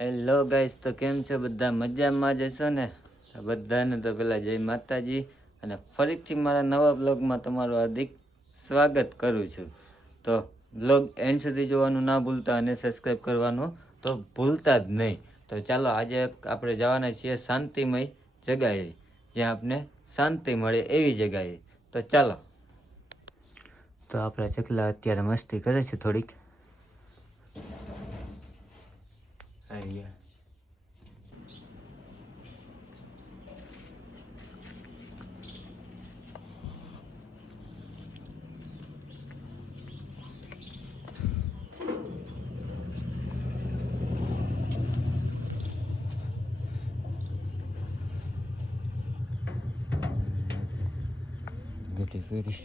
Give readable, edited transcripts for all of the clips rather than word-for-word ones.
Hello guys, તો કેમ છો બધા? મજામાં જશો ને? બધાને તો પેલા જય માતાજી અને ફરીથી મારા નવા બ્લોગમાં તમારું હાર્દિક સ્વાગત કરું છું. તો બ્લોગ એન્ડ સુધી જોવાનું ના ભૂલતા અને સબસ્ક્રાઈબ કરવાનું તો ભૂલતા જ નહીં. તો ચાલો આજે આપણે જવાના છીએ શાંતિમય જગાએ, જ્યાં આપણે શાંતિ મળે એવી જગાએ. તો ચાલો. તો આપણા ચકલા અત્યારે મસ્તી કરે છે થોડીક. અહીંયા ગોટી ફેરી.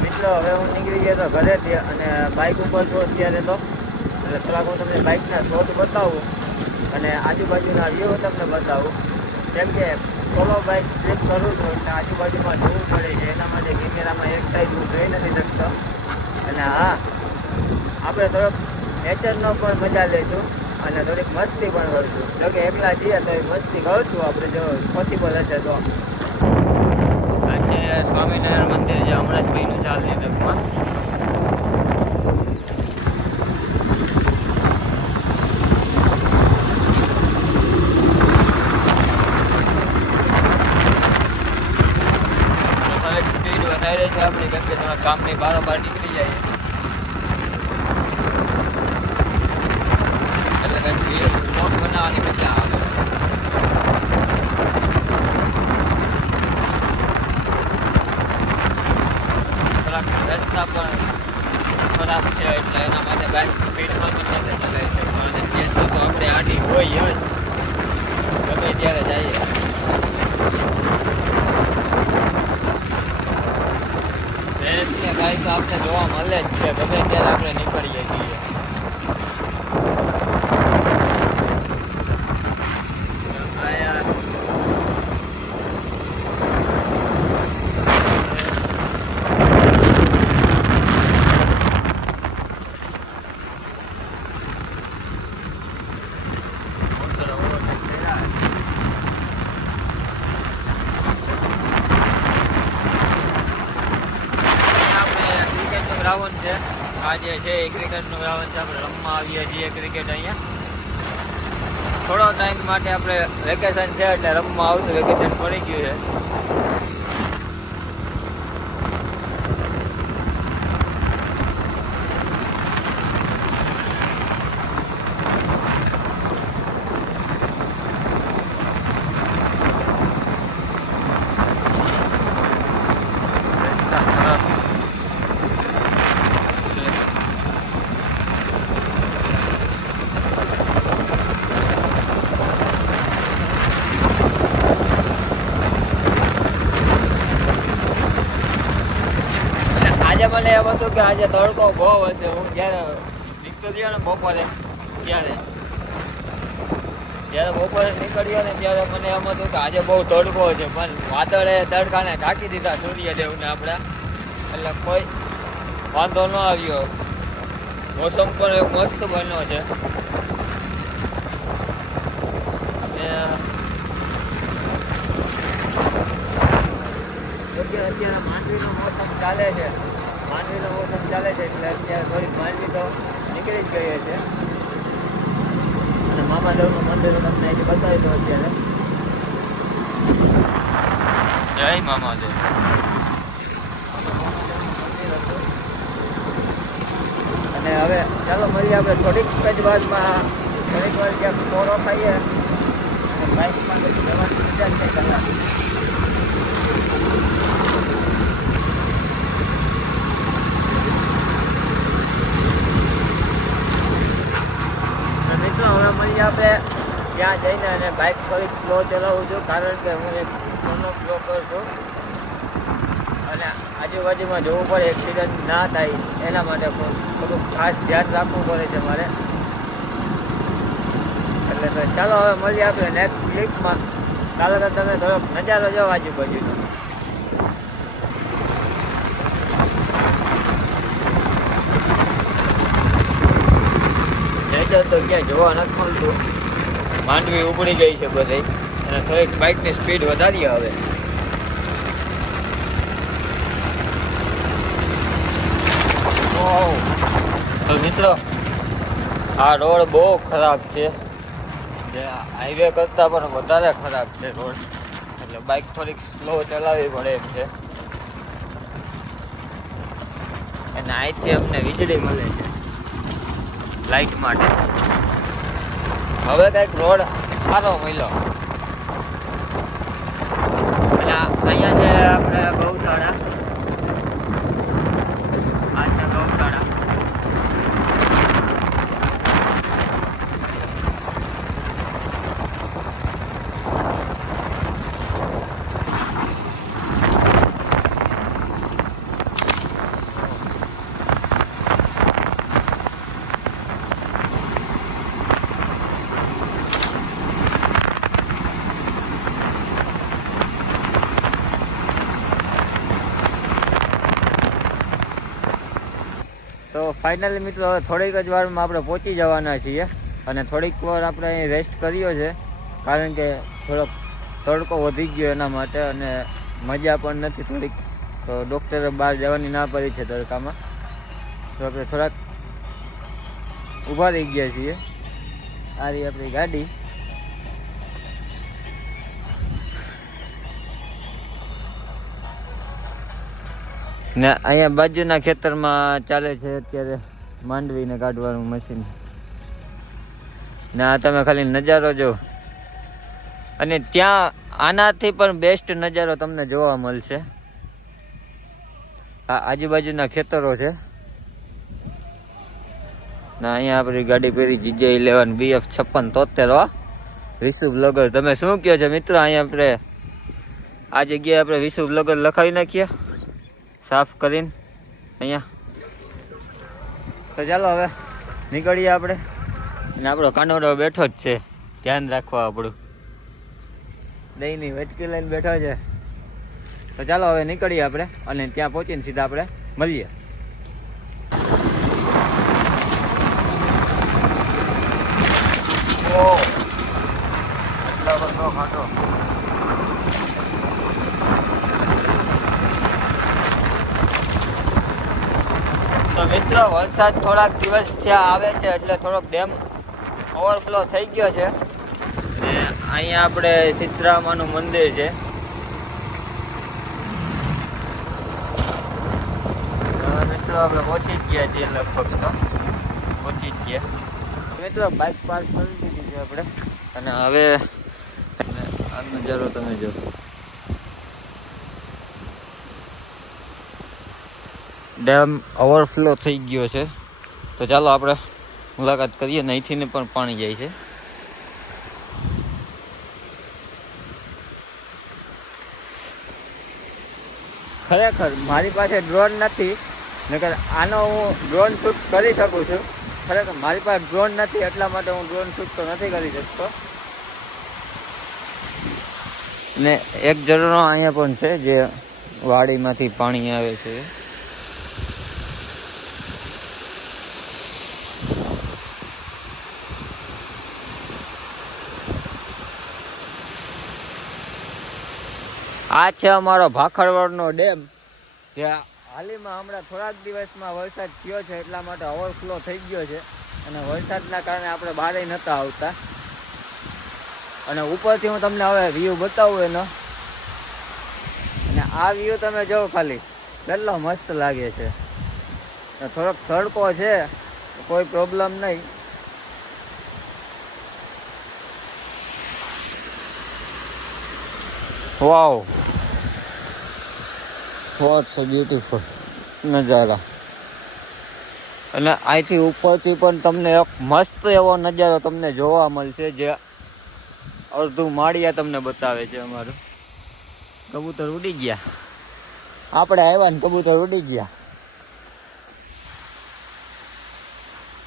મિત્રો હવે હું નીકળી ગયો તો ઘરેથી અને બાઇક ઉપર છું અત્યારે તો, એટલે થોડાક હું તમને બાઇકના શોટ બતાવું અને આજુબાજુના વ્યૂ તમને બતાવું. કેમ કે સોલો બાઇક ટ્રીપ કરું છું એટલે આજુબાજુમાં જોવું પડે છે, એના માટે કેમેરામાં એક સાઈડ હું જોઈ નથી શકતો. અને હા, આપણે થોડોક નેચરનો પણ મજા લઈશું અને થોડીક મસ્તી પણ કરશું. જો કે એકલા છીએ તો મસ્તી કરશું આપણે, જો પોસિબલ હશે તો. સ્વામિનારાયણ મંદિર જે હમણાં જ બન્યું છે હાલની તકમાં. સ્પીડ વધારે છે આપણે, કેમ કે થોડા કામની બારોબાર નીકળી જાય એટલે કંઈક બ્લોગ બનાવવાની મજા આવે. રસ્તા પણ ખરાબ છે એટલે એના માટે બાઇક સ્પીડમાં બી સાથે ચલાવી છે. અને કેસો તો આપણે આડી હોય જ, ગમે ત્યારે જઈએ. ભેંસ કે ગાય તો આપણે જોવા મળે જ છે, ગમે ત્યારે આપણે નીકળીએ છીએ. ગ્રાઉન્ડ છે આજે છે એ ક્રિકેટનું ગ્રાઉન્ડ છે. આપણે રમવા આવીએ છીએ ક્રિકેટ અહીંયા. થોડો ટાઈમ માટે આપણે વેકેશન છે એટલે રમવા આવશું, વેકેશન પડી ગયું છે. આજે મને એમ હતું કે આજે તડકો બહુ હશે. હું જ્યારે નીકળ્યો ને બપોરે, જ્યારે બપોરે નીકળ્યો ને ત્યારે મને એમ હતું કે આજે બહુ તડકો છે, પણ વાદળે તડકાને ઢાંકી દીધા સૂર્યદેવને આપણા, એટલે કોઈ વાંધો ન આવ્યો. મોસમ પણ એક મસ્ત બન્યો છે. અત્યારે માંડવીનો મોસમ ચાલે છે, એટલે અત્યારે થોડીક માંડવી તો નીકળી જ ગઈ છે. અને મામાદેવનું મંદિર તમને અહીંથી બતાવી દો અત્યારે. જય મામાદેવ. અને હવે ચાલો મળીએ આપણે થોડીક જ વારમાં, થોડીક વાર ક્યાંક પોરો ખાઈએ અને બાઇકમાં જવાની મજા છે કલાક. મિત્રો હવે મળીએ આપણે ત્યાં જઈને, અને બાઇક થોડીક સ્લો ચલાવું છું કારણ કે હું એક સોનો બ્લોકર છું અને આજુબાજુમાં જોવું પડે એક્સિડન્ટ ના થાય એના માટે થોડુંક ખાસ ધ્યાન રાખવું પડે છે મારે. એટલે તો ચાલો હવે મળીએ આપણે નેક્સ્ટ ક્લિપમાં. કાલે તો તમે થોડોક નજારો જાઓ આજુબાજુનો. નેચર તો ક્યાં જોવા નથી મળતું. માંડવી ઉપડી ગઈ છે બધી અને થોડીક બાઇકની સ્પીડ વધારીએ હવે. તો મિત્રો આ રોડ બહુ ખરાબ છે, જે હાઈવે કરતાં પણ વધારે ખરાબ છે રોડ, એટલે બાઇક થોડીક સ્લો ચલાવવી પડે એમ છે. અને અહીંથી અમને વીજળી મળે છે લાઇટ માટે. હવે કંઈક રોડ સારો મળ્યો. અને અહીંયા છે આપણે ગૌશાળા. આ છે ગૌશાળા. તો ફાઇનલી મિત્રો હવે થોડીક જ વારમાં આપણે પહોંચી જવાના છીએ. અને થોડીક વાર આપણે અહીં રેસ્ટ કર્યો છે, કારણ કે થોડોક તડકો વધી ગયો એના માટે, અને મજા પણ નથી થોડીક. તો ડૉક્ટરે બહાર જવાની ના પડી છે તડકામાં, તો આપણે થોડાક ઊભા રહી ગયા છીએ. આ રહી આપણી ગાડી. ને અહીંયા બાજુના ખેતરમાં ચાલે છે અત્યારે માંડવીને કાઢવાનું મશીન. ને આ તમે ખાલી નજારો જો. અને ત્યાં આનાથી પણ બેસ્ટ નજારો તમને જોવા મળશે. આ આજુબાજુના ખેતરો છે. ને અહીંયા આપણી ગાડી પેરી GJ11 BF 5673 વિશુ બ્લોગર. તમે શું કહો છો મિત્રો? અહીંયા આપણે આ જગ્યાએ આપણે વિશુ બ્લોગર લખાવી નાખીએ સાફ કરીને અહીંયા. તો ચાલો હવે નીકળીએ આપણે. અને આપણો કાનોડો બેઠો જ છે, ધ્યાન રાખવા આપણું. દહીંની વચકી લઈને બેઠો છે. તો ચાલો હવે નીકળીએ આપણે, અને ત્યાં પહોંચીને સીધા આપણે મળીએ. એટલો બધો ખાટો. તો મિત્રો વરસાદ થોડાક દિવસ થયા આવે છે, એટલે થોડોક ડેમ ઓવરફ્લો થઈ ગયો છે. ને અહીંયા આપણે સીતરામાનું મંદિર છે. મિત્રો આપણે પહોંચી જ ગયા છીએ, લગભગ તો પહોંચી જ ગયા. મિત્રો બાઇક પાર્ક કરી દીધી છે આપણે, અને હવે આ નજારો તમે જો. ડેમ ઓવરફ્લો થઈ ગયો છે. તો ચાલો આપણે મુલાકાત કરીએ. અહીંથી પણ પાણી જાય છે. ખરેખર મારી પાસે ડ્રોન નથી, નકર આનો હું ડ્રોન શૂટ કરી શકું છું. ખરેખર મારી પાસે ડ્રોન નથી, એટલા માટે હું ડ્રોન શૂટ તો નથી કરી શકતો. ને એક ઝરણો અહીંયા પણ છે, જે વાડીમાંથી પાણી આવે છે. આ છે અમારો ભાખરવડનો ડેમ, જે હાલમાં હમણાં થોડાક દિવસમાં વરસાદ થયો છે, એટલા માટે ઓવરફ્લો થઈ ગયો છે. અને વરસાદના કારણે આપણે બહાર નહોતા આવતા. અને ઉપરથી હું તમને હવે વ્યૂ બતાવું એનો. અને આ વ્યૂ તમે જો ખાલી, કેટલો મસ્ત લાગે છે. થોડોક તડકો છે, કોઈ પ્રોબ્લેમ નહીં. વાવ, વોટ્સ અ બ્યુટીફુલ નજારા. અને અહીંથી ઉપરથી પણ તમને એક મસ્ત એવો નજારો તમને જોવા મળશે, જે અડધું માળિયા તમને બતાવે છે. અમારું કબૂતર ઉડી ગયા, આપણે આવ્યા ને કબૂતર ઉડી ગયા.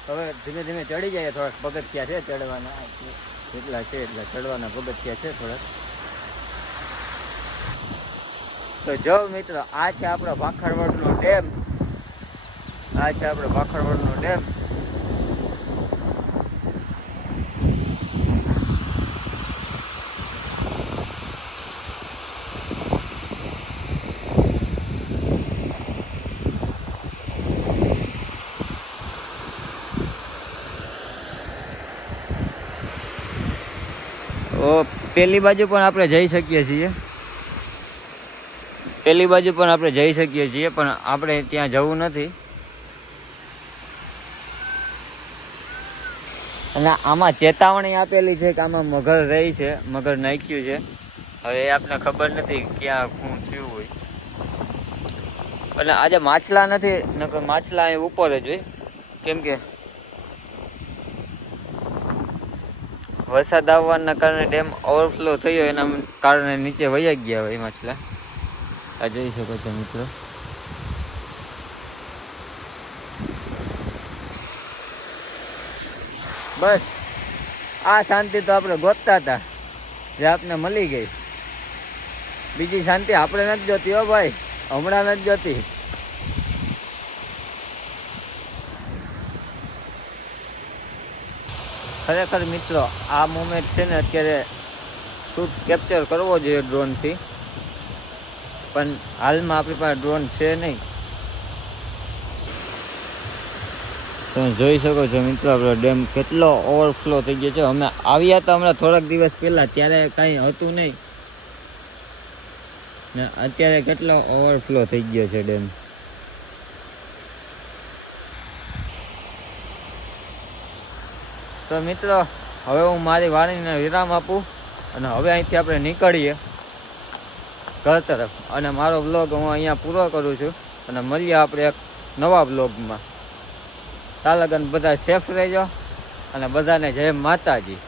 હવે ધીમે ધીમે ચડી જાય, થોડાક પગથિયા છે ચડવાના. એટલા છે એટલે ચડવાના પગથિયા છે થોડાક. તો જો મિત્રો, આ છે આપણો ભાખરવડનો ડેમ. આ છે આપણો ભાખરવડનો ડેમ. પેલી બાજુ પણ આપણે જઈ શકીએ છીએ. પેલી બાજુ પણ આપણે જઈ શકીએ છીએ, પણ આપણે ત્યાં જવું નથી. અને આમાં ચેતવણી આપેલી છે કે આમાં મગર રહી છે, મગર નાખ્યું છે. હવે એ આપણને ખબર નથી ક્યાં શું થયું હોય. અને આજે માછલા નથી, નકર માછલા અહીં ઉપર જ હોય. કેમ કે વરસાદ આવવાના કારણે ડેમ ઓવરફ્લો થયો, એના કારણે નીચે વહી ગયા હોય માછલા. આ જોઈ શકો છો મિત્રો. બસ આ શાંતિ તો આપણે ગોતતા હતા, જે આપને મળી ગઈ. બીજી શાંતિ આપણે નથી જોતી હો ભાઈ, હમણાં નથી જોતી. ખરેખર મિત્રો, આ મોમેન્ટ છે ને અત્યારે શૂટ કેપ્ચર કરવો જોઈએ ડ્રોનથી, પણ હાલમાં આપણી પાસે ડ્રોન છે નહીં. તમે જોઈ શકો છો મિત્રો, આપણો ડેમ કેટલો ઓવરફ્લો થઈ ગયો છે. અમે આવ્યા હતા હમણાં થોડાક દિવસ પહેલાં, ત્યારે કાંઈ હતું નહીં, ને અત્યારે કેટલો ઓવરફ્લો થઈ ગયો છે ડેમ. તો મિત્રો, હવે હું મારી વાણીને વિરામ આપું અને હવે અહીંથી આપણે નીકળીએ ઘર તરફ. અને મારો બ્લોગ હું અહીંયા પૂરો કરું છું અને મળીએ આપણે એક નવા બ્લોગમાં. તાલગન બધા સેફ રહેજો અને બધાને જય માતાજી.